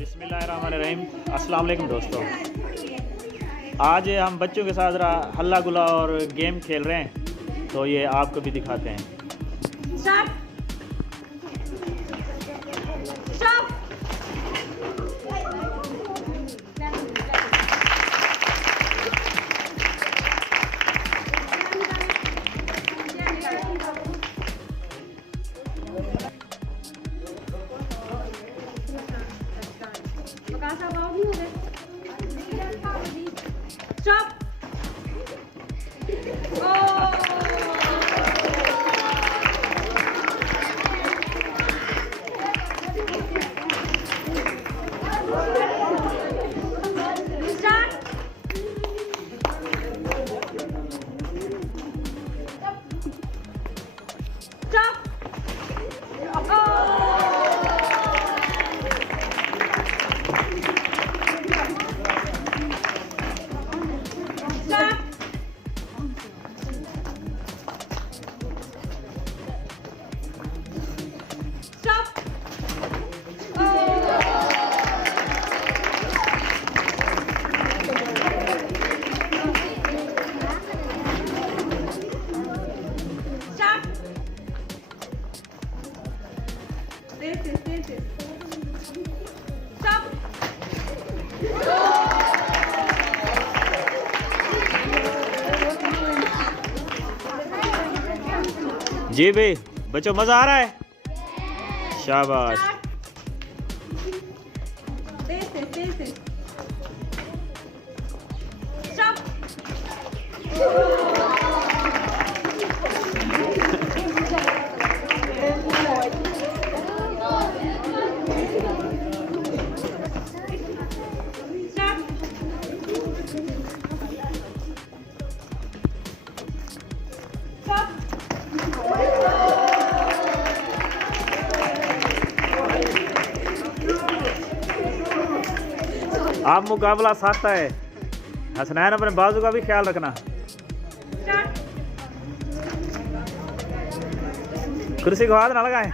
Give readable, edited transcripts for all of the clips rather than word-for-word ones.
बिस्मिल्लाहिर्रहमानिर्रहीम। अस्सलाम वालेकुम दोस्तों। आज हम बच्चों के साथ हल्ला गुल्ला और गेम खेल रहे हैं, तो ये आपको भी दिखाते हैं। जी भाई, बच्चों मजा आ रहा है? शाबाश। आप मुकाबला साख्ता है। हसनैन, अपने बाजू का भी ख्याल रखना। कुर्सी को हाथ ना लगाए।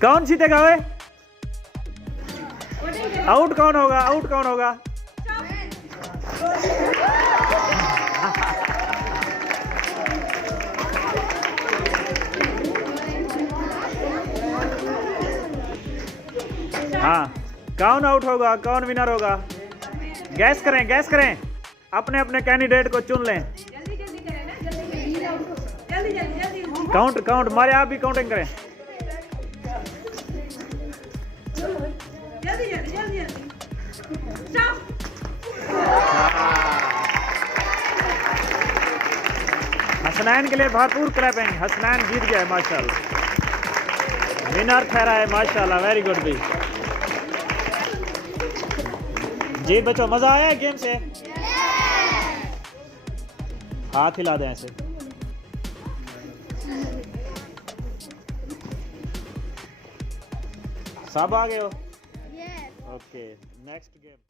कौन जीतेगा वे? आउट कौन होगा? आउट कौन होगा? हाँ, कौन आउट होगा? कौन विनर होगा? गैस करें, गैस करें। अपने अपने कैंडिडेट को चुन लें। काउंट काउंट मारे, आप भी काउंटिंग करें। हसनैन के लिए भरपूर क्लैपिंग। हसनैन जीत गया है माशाल्लाह, विनर ठहरा है माशाल्लाह। वेरी गुड भी जी। बच्चों मजा आया है गेम से? हाथ हिला दें ऐसे। सब आ गए हो? Okay, next game.